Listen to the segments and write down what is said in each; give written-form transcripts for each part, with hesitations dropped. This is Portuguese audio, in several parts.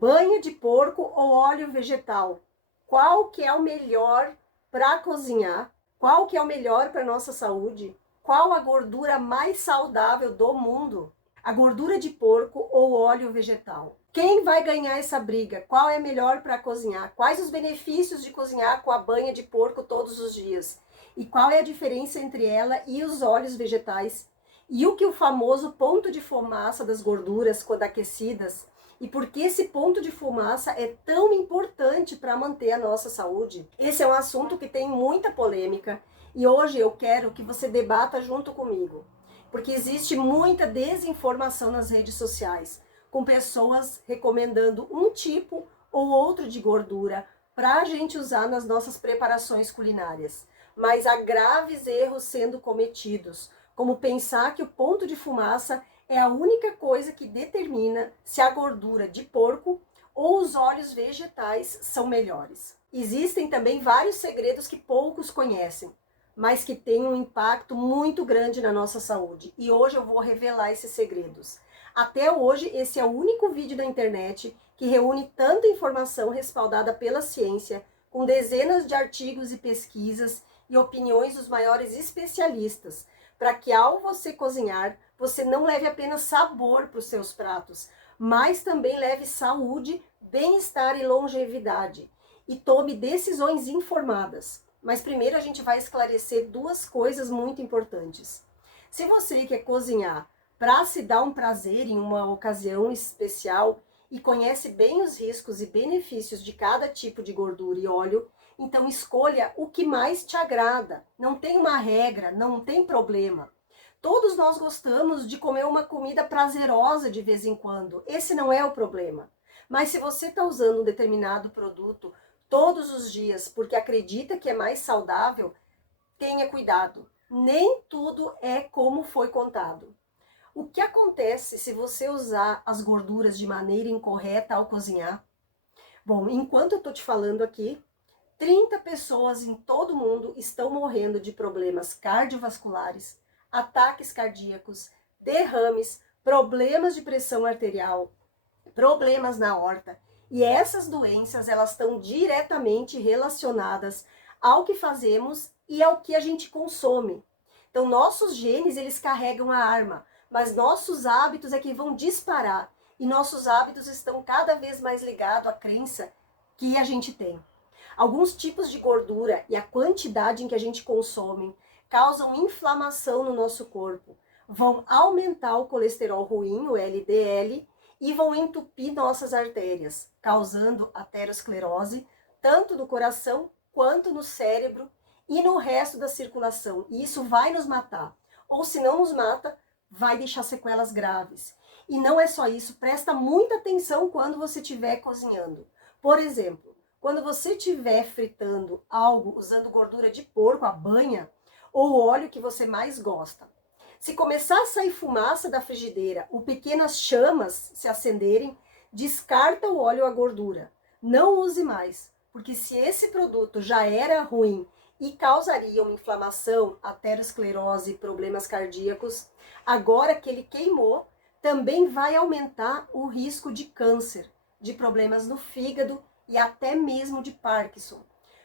Banha de porco ou óleo vegetal? Qual que é o melhor para cozinhar? Qual que é o melhor para nossa saúde? Qual a gordura mais saudável do mundo? A gordura de porco ou óleo vegetal? Quem vai ganhar essa briga? Qual é melhor para cozinhar? Quais os benefícios de cozinhar com a banha de porco todos os dias? E qual é a diferença entre ela e os óleos vegetais? E o que o famoso ponto de fumaça das gorduras quando aquecidas? E por que esse ponto de fumaça é tão importante para manter a nossa saúde? Esse é um assunto que tem muita polêmica e hoje eu quero que você debata junto comigo, porque existe muita desinformação nas redes sociais, com pessoas recomendando um tipo ou outro de gordura para a gente usar nas nossas preparações culinárias. Mas há graves erros sendo cometidos, como pensar que o ponto de fumaça é a única coisa que determina se a gordura de porco ou os óleos vegetais são melhores. Existem também vários segredos que poucos conhecem, mas que têm um impacto muito grande na nossa saúde. E hoje eu vou revelar esses segredos. Até hoje, esse é o único vídeo da internet que reúne tanta informação respaldada pela ciência, com dezenas de artigos e pesquisas e opiniões dos maiores especialistas, para que ao você cozinhar, você não leve apenas sabor para os seus pratos, mas também leve saúde, bem-estar e longevidade. E tome decisões informadas. Mas primeiro a gente vai esclarecer duas coisas muito importantes. Se você quer cozinhar para se dar um prazer em uma ocasião especial e conhece bem os riscos e benefícios de cada tipo de gordura e óleo, então escolha o que mais te agrada. Não tem uma regra, não tem problema. Todos nós gostamos de comer uma comida prazerosa de vez em quando. Esse não é o problema. Mas se você está usando um determinado produto todos os dias porque acredita que é mais saudável, tenha cuidado. Nem tudo é como foi contado. O que acontece se você usar as gorduras de maneira incorreta ao cozinhar? Bom, enquanto eu estou te falando aqui, 30 pessoas em todo o mundo estão morrendo de problemas cardiovasculares, ataques cardíacos, derrames, problemas de pressão arterial, problemas na aorta. E essas doenças, elas estão diretamente relacionadas ao que fazemos e ao que a gente consome. Então, nossos genes, eles carregam a arma, mas nossos hábitos é que vão disparar. E nossos hábitos estão cada vez mais ligados à crença que a gente tem. Alguns tipos de gordura e a quantidade em que a gente consome causam inflamação no nosso corpo, vão aumentar o colesterol ruim, o LDL, e vão entupir nossas artérias, causando aterosclerose, tanto no coração quanto no cérebro e no resto da circulação. E isso vai nos matar. Ou se não nos mata, vai deixar sequelas graves. E não é só isso, presta muita atenção quando você estiver cozinhando. Por exemplo, quando você estiver fritando algo usando gordura de porco, a banha, ou o óleo que você mais gosta, se começar a sair fumaça da frigideira ou pequenas chamas se acenderem, descarta o óleo ou a gordura. Não use mais, porque se esse produto já era ruim e causaria uma inflamação, aterosclerose e problemas cardíacos, agora que ele queimou, também vai aumentar o risco de câncer, de problemas no fígado e até mesmo de Parkinson.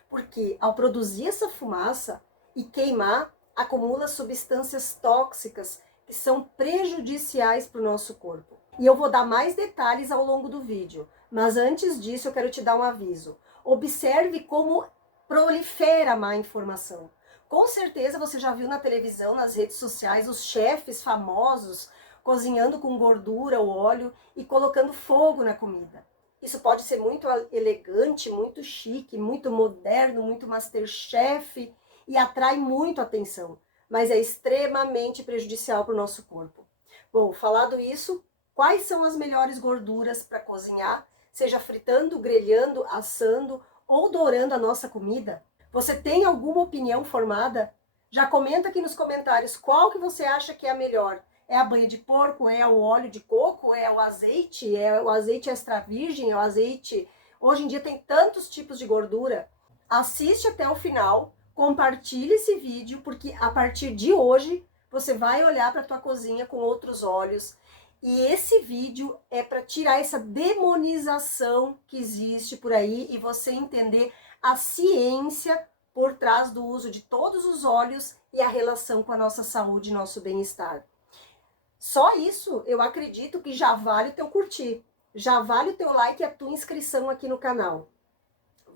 Porque ao produzir essa fumaça e queimar, acumula substâncias tóxicas que são prejudiciais para o nosso corpo. E eu vou dar mais detalhes ao longo do vídeo, mas antes disso eu quero te dar um aviso. Observe como prolifera a má informação. Com certeza você já viu na televisão, nas redes sociais, os chefes famosos cozinhando com gordura ou óleo e colocando fogo na comida. Isso pode ser muito elegante, muito chique, muito moderno, muito MasterChef, e atrai muito atenção, mas é extremamente prejudicial para o nosso corpo. Bom, falado isso, quais são as melhores gorduras para cozinhar, seja fritando, grelhando, assando ou dourando a nossa comida? Você tem alguma opinião formada? Já comenta aqui nos comentários qual que você acha que é a melhor. É a banha de porco, é o óleo de coco, é o azeite extra virgem, é o azeite... Hoje em dia tem tantos tipos de gordura. Assiste até o final. Compartilhe esse vídeo, porque a partir de hoje você vai olhar para a tua cozinha com outros olhos E esse vídeo é para tirar essa demonização que existe por aí e você entender a ciência por trás do uso de todos os óleos e a relação com a nossa saúde e nosso bem-estar. Só isso eu acredito que já vale o teu curtir, já vale o teu like e a tua inscrição aqui no canal.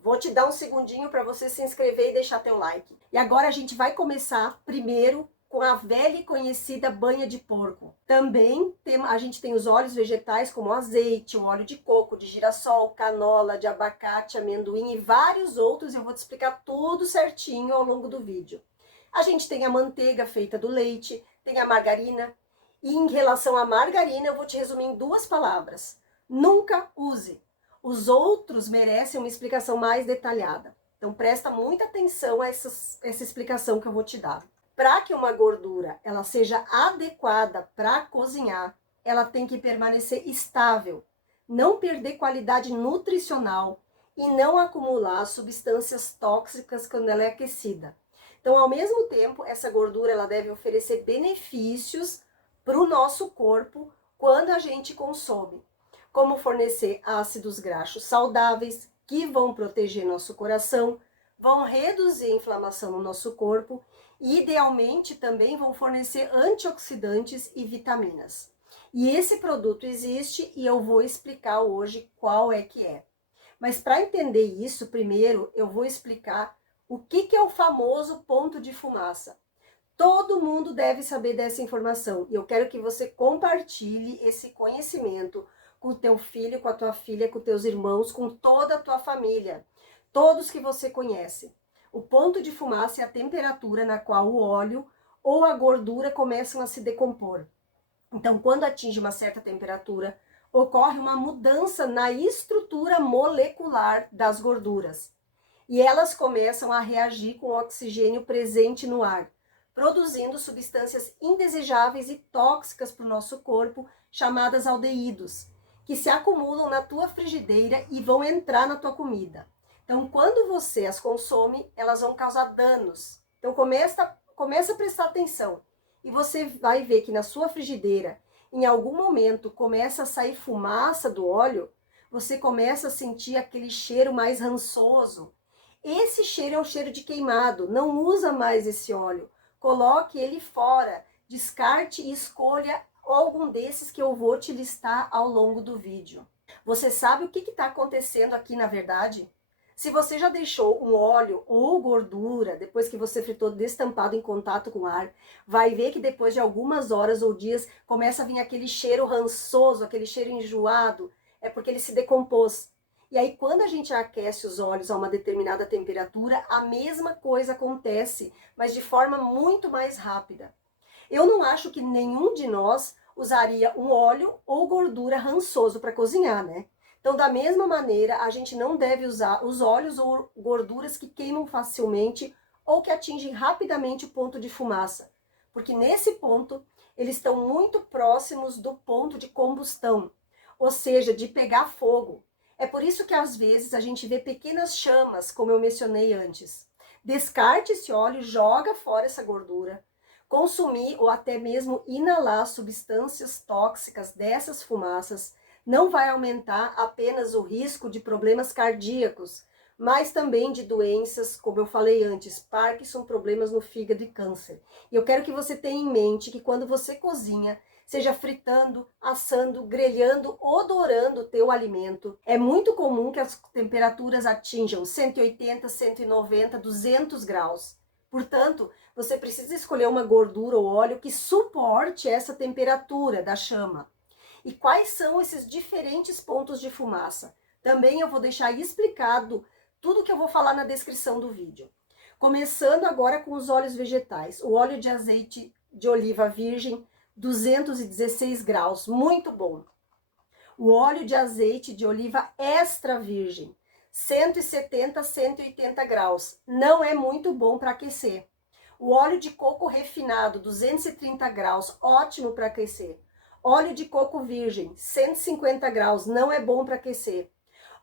Vou te dar um segundinho para você se inscrever e deixar teu like. E agora a gente vai começar primeiro com a velha e conhecida banha de porco. Também a gente tem os óleos vegetais como o azeite, o óleo de coco, de girassol, canola, de abacate, amendoim e vários outros. Eu vou te explicar tudo certinho ao longo do vídeo. A gente tem a manteiga feita do leite, tem a margarina. E em relação à margarina, eu vou te resumir em 2 palavras. Nunca use. Os outros merecem uma explicação mais detalhada. Então presta muita atenção a essa explicação que eu vou te dar. Para que uma gordura ela seja adequada para cozinhar, ela tem que permanecer estável, não perder qualidade nutricional e não acumular substâncias tóxicas quando ela é aquecida. Então, ao mesmo tempo, essa gordura ela deve oferecer benefícios para o nosso corpo quando a gente consome, como fornecer ácidos graxos saudáveis que vão proteger nosso coração, vão reduzir a inflamação no nosso corpo e, idealmente, também vão fornecer antioxidantes e vitaminas. E esse produto existe e eu vou explicar hoje qual é que é. Mas para entender isso, primeiro eu vou explicar o que é o famoso ponto de fumaça. Todo mundo deve saber dessa informação e eu quero que você compartilhe esse conhecimento com o teu filho, com a tua filha, com teus irmãos, com toda a tua família, todos que você conhece. O ponto de fumaça é a temperatura na qual o óleo ou a gordura começam a se decompor. Então, quando atinge uma certa temperatura, ocorre uma mudança na estrutura molecular das gorduras. E elas começam a reagir com o oxigênio presente no ar, produzindo substâncias indesejáveis e tóxicas para o nosso corpo, chamadas aldeídos, que se acumulam na tua frigideira e vão entrar na tua comida. Então, quando você as consome, elas vão causar danos. Então, começa a prestar atenção. E você vai ver que na sua frigideira, em algum momento, começa a sair fumaça do óleo, você começa a sentir aquele cheiro mais rançoso. Esse cheiro é um cheiro de queimado. Não usa mais esse óleo. Coloque ele fora. Descarte e escolha algum desses que eu vou te listar ao longo do vídeo. Você sabe o que está acontecendo aqui na verdade? Se você já deixou um óleo ou gordura, depois que você fritou destampado em contato com ar, vai ver que depois de algumas horas ou dias começa a vir aquele cheiro rançoso, aquele cheiro enjoado, é porque ele se decompôs. E aí quando a gente aquece os óleos a uma determinada temperatura, a mesma coisa acontece, mas de forma muito mais rápida. Eu não acho que nenhum de nós usaria um óleo ou gordura rançoso para cozinhar, né? Então, da mesma maneira, a gente não deve usar os óleos ou gorduras que queimam facilmente ou que atingem rapidamente o ponto de fumaça, porque nesse ponto eles estão muito próximos do ponto de combustão, ou seja, de pegar fogo. É por isso que às vezes a gente vê pequenas chamas, como eu mencionei antes. Descarte esse óleo, joga fora essa gordura. Consumir ou até mesmo inalar substâncias tóxicas dessas fumaças não vai aumentar apenas o risco de problemas cardíacos, mas também de doenças, como eu falei antes, Parkinson, problemas no fígado e câncer. E eu quero que você tenha em mente que quando você cozinha, seja fritando, assando, grelhando ou dourando o teu alimento, é muito comum que as temperaturas atinjam 180, 190, 200 graus. Portanto, você precisa escolher uma gordura ou óleo que suporte essa temperatura da chama. E quais são esses diferentes pontos de fumaça? Também eu vou deixar explicado tudo que eu vou falar na descrição do vídeo. Começando agora com os óleos vegetais. O óleo de azeite de oliva virgem, 216 graus, muito bom. O óleo de azeite de oliva extra virgem, 170 a 180 graus, não é muito bom para aquecer. O óleo de coco refinado, 230 graus, ótimo para aquecer. Óleo de coco virgem, 150 graus, não é bom para aquecer.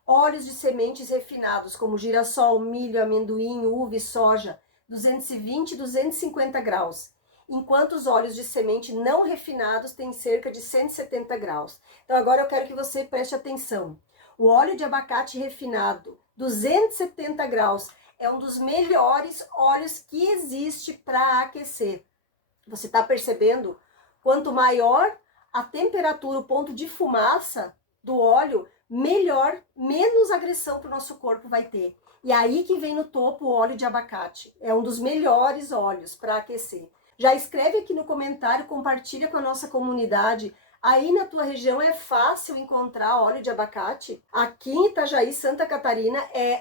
Óleos de sementes refinados, como girassol, milho, amendoim, uva e soja, 220 e 250 graus. enquanto os óleos de semente não refinados têm cerca de 170 graus. Então agora eu quero que você preste atenção. O óleo de abacate refinado, 270 graus, é um dos melhores óleos que existe para aquecer. Você está percebendo? Quanto maior a temperatura, o ponto de fumaça do óleo, melhor, menos agressão para o nosso corpo vai ter. E aí que vem no topo o óleo de abacate. É um dos melhores óleos para aquecer. Já escreve aqui no comentário, compartilha com a nossa comunidade. Aí na tua região é fácil encontrar óleo de abacate? Aqui em Itajaí, Santa Catarina,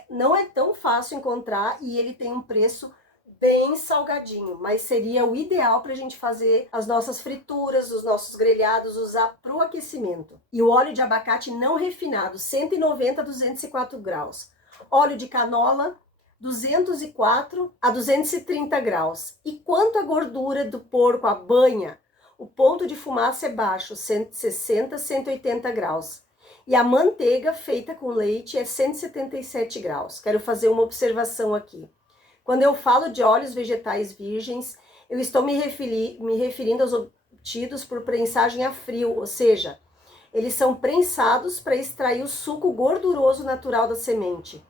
não é tão fácil encontrar e ele tem um preço bem salgadinho, mas seria o ideal para a gente fazer as nossas frituras, os nossos grelhados, usar para o aquecimento. E o óleo de abacate não refinado, 190 a 204 graus. Óleo de canola, 204 a 230 graus. E quanto à gordura do porco, a banha, o ponto de fumaça é baixo, 160 a 180 graus. E a manteiga feita com leite é 177 graus. Quero fazer uma observação aqui. Quando eu falo de óleos vegetais virgens, eu estou me referindo aos obtidos por prensagem a frio, ou seja, eles são prensados para extrair o suco gorduroso natural da semente.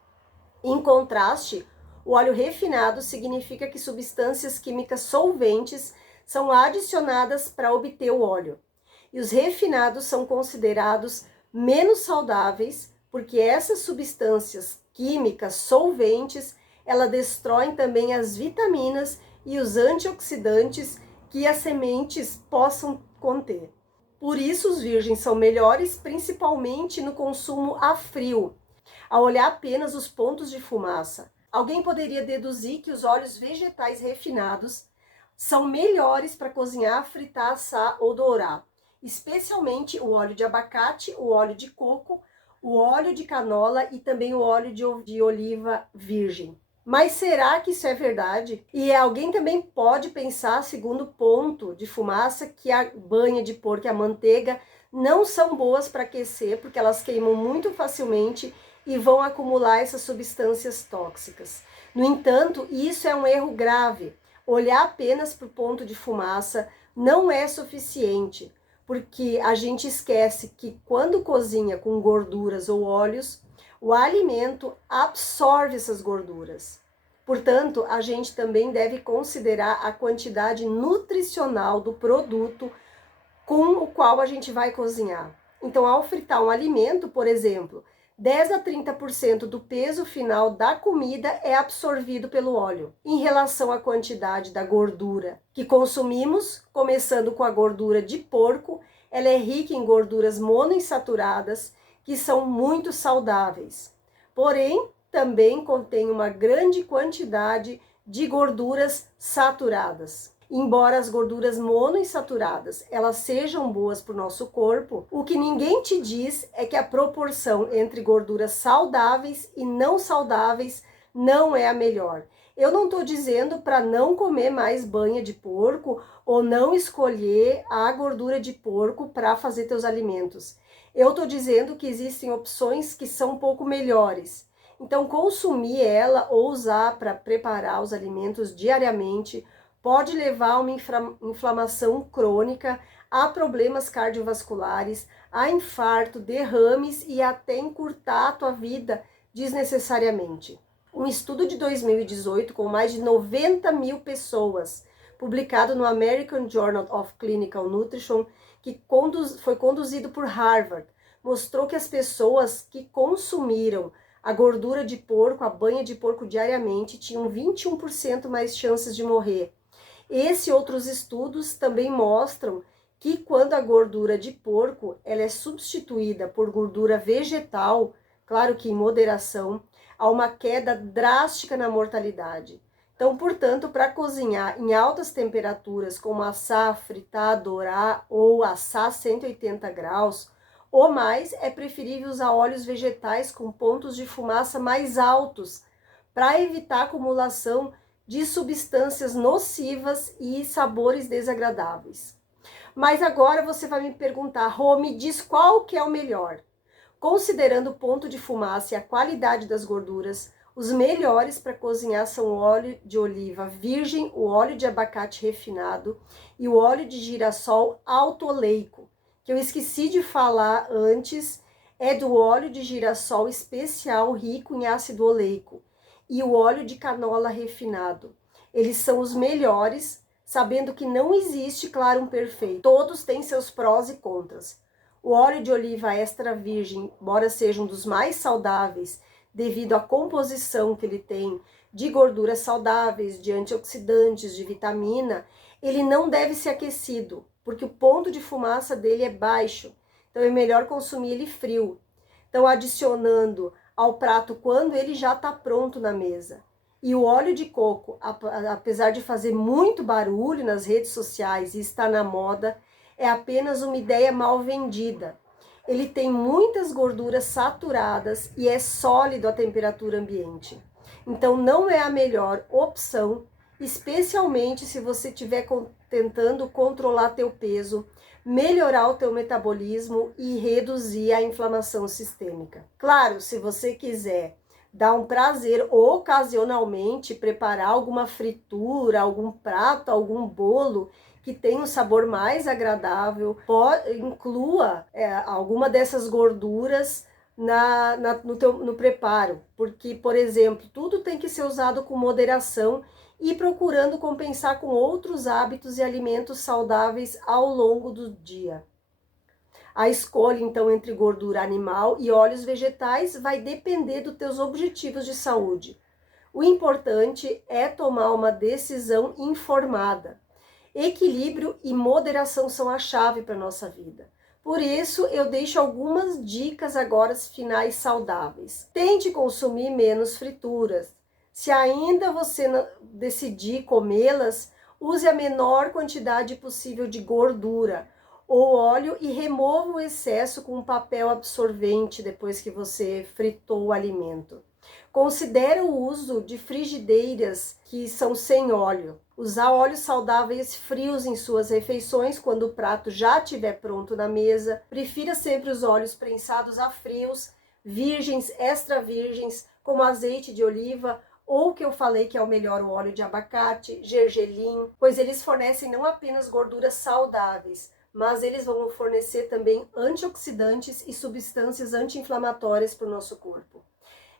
Em contraste, o óleo refinado significa que substâncias químicas solventes são adicionadas para obter o óleo. E os refinados são considerados menos saudáveis porque essas substâncias químicas solventes ela destrói também as vitaminas e os antioxidantes que as sementes possam conter. Por isso, os virgens são melhores, principalmente no consumo a frio. Ao olhar apenas os pontos de fumaça, alguém poderia deduzir que os óleos vegetais refinados são melhores para cozinhar, fritar, assar ou dourar, especialmente o óleo de abacate, o óleo de coco, o óleo de canola e também o óleo de oliva virgem. Mas será que isso é verdade? E alguém também pode pensar, segundo ponto de fumaça, que a banha de porco e a manteiga não são boas para aquecer, porque elas queimam muito facilmente e vão acumular essas substâncias tóxicas. No entanto, isso é um erro grave. Olhar apenas para o ponto de fumaça não é suficiente, porque a gente esquece que quando cozinha com gorduras ou óleos, o alimento absorve essas gorduras. Portanto, a gente também deve considerar a quantidade nutricional do produto com o qual a gente vai cozinhar. Então, ao fritar um alimento, por exemplo, 10 a 30% do peso final da comida é absorvido pelo óleo. Em relação à quantidade da gordura que consumimos, começando com a gordura de porco, ela é rica em gorduras monoinsaturadas, que são muito saudáveis. Porém, também contém uma grande quantidade de gorduras saturadas. Embora as gorduras monoinsaturadas elas sejam boas para o nosso corpo, o que ninguém te diz é que a proporção entre gorduras saudáveis e não saudáveis não é a melhor. Eu não estou dizendo para não comer mais banha de porco ou não escolher a gordura de porco para fazer teus alimentos. Eu estou dizendo que existem opções que são um pouco melhores. Então, consumir ela ou usar para preparar os alimentos diariamente pode levar a uma inflamação crônica, a problemas cardiovasculares, a infarto, derrames e até encurtar a tua vida desnecessariamente. Um estudo de 2018 com mais de 90 mil pessoas, publicado no American Journal of Clinical Nutrition, que foi conduzido por Harvard, mostrou que as pessoas que consumiram a gordura de porco, a banha de porco diariamente, tinham 21% mais chances de morrer. Esse e outros estudos também mostram que quando a gordura de porco ela é substituída por gordura vegetal, claro que em moderação, há uma queda drástica na mortalidade. Então, portanto, para cozinhar em altas temperaturas, como assar, fritar, dourar ou assar 180 graus ou mais, é preferível usar óleos vegetais com pontos de fumaça mais altos para evitar a acumulação de substâncias nocivas e sabores desagradáveis. Mas agora você vai me perguntar, Rô, me diz qual que é o melhor? Considerando o ponto de fumaça e a qualidade das gorduras, Os melhores para cozinhar são o óleo de oliva virgem, o óleo de abacate refinado e o óleo de girassol alto oleico, que eu esqueci de falar antes, é do óleo de girassol especial rico em ácido oleico e o óleo de canola refinado. Eles são os melhores, sabendo que não existe, claro, um perfeito. Todos têm seus prós e contras. O óleo de oliva extra virgem, embora seja um dos mais saudáveis, devido à composição que ele tem de gorduras saudáveis, de antioxidantes, de vitamina, ele não deve ser aquecido, porque o ponto de fumaça dele é baixo. Então é melhor consumir ele frio. Então adicionando ao prato quando ele já está pronto na mesa. E o óleo de coco, apesar de fazer muito barulho nas redes sociais e estar na moda, é apenas uma ideia mal vendida. Ele tem muitas gorduras saturadas e é sólido à temperatura ambiente. Então não é a melhor opção, especialmente se você estiver tentando controlar teu peso, melhorar o teu metabolismo e reduzir a inflamação sistêmica. Claro, se você quiser dar um prazer ocasionalmente, preparar alguma fritura, algum prato, algum bolo que tenha um sabor mais agradável, inclua alguma dessas gorduras no preparo, porque, por exemplo, tudo tem que ser usado com moderação e procurando compensar com outros hábitos e alimentos saudáveis ao longo do dia. A escolha, então, entre gordura animal e óleos vegetais vai depender dos teus objetivos de saúde. O importante é tomar uma decisão informada. Equilíbrio e moderação são a chave para a nossa vida. Por isso, eu deixo algumas dicas agora finais saudáveis. Tente consumir menos frituras. Se ainda você decidir comê-las, use a menor quantidade possível de gordura ou óleo e remova o excesso com um papel absorvente depois que você fritou o alimento. Considere o uso de frigideiras que são sem óleo. Usar óleos saudáveis frios em suas refeições quando o prato já estiver pronto na mesa. Prefira sempre os óleos prensados a frios, virgens, extra virgens, como azeite de oliva ou que eu falei que é o melhor, o óleo de abacate, gergelim, pois eles fornecem não apenas gorduras saudáveis, mas eles vão fornecer também antioxidantes e substâncias anti-inflamatórias para o nosso corpo.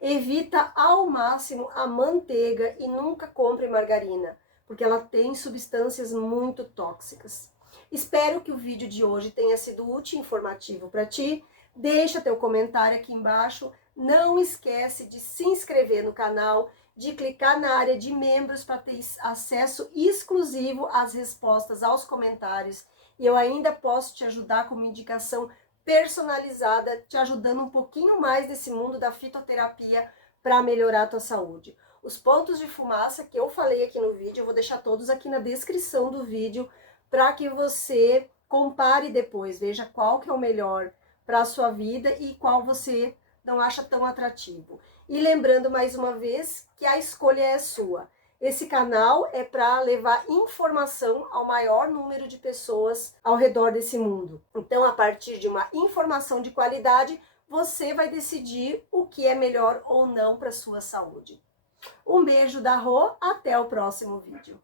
Evita ao máximo a manteiga e nunca compre margarina, porque ela tem substâncias muito tóxicas. Espero que o vídeo de hoje tenha sido útil e informativo para ti. Deixa teu comentário aqui embaixo. Não esquece de se inscrever no canal, de clicar na área de membros para ter acesso exclusivo às respostas aos comentários. E eu ainda posso te ajudar com uma indicação personalizada, te ajudando um pouquinho mais desse mundo da fitoterapia para melhorar a tua saúde. Os pontos de fumaça que eu falei aqui no vídeo, eu vou deixar todos aqui na descrição do vídeo para que você compare depois, veja qual que é o melhor para a sua vida e qual você não acha tão atrativo. E lembrando mais uma vez que a escolha é sua. Esse canal é para levar informação ao maior número de pessoas ao redor desse mundo. Então, a partir de uma informação de qualidade, você vai decidir o que é melhor ou não para a sua saúde. Um beijo da Rô, até o próximo vídeo.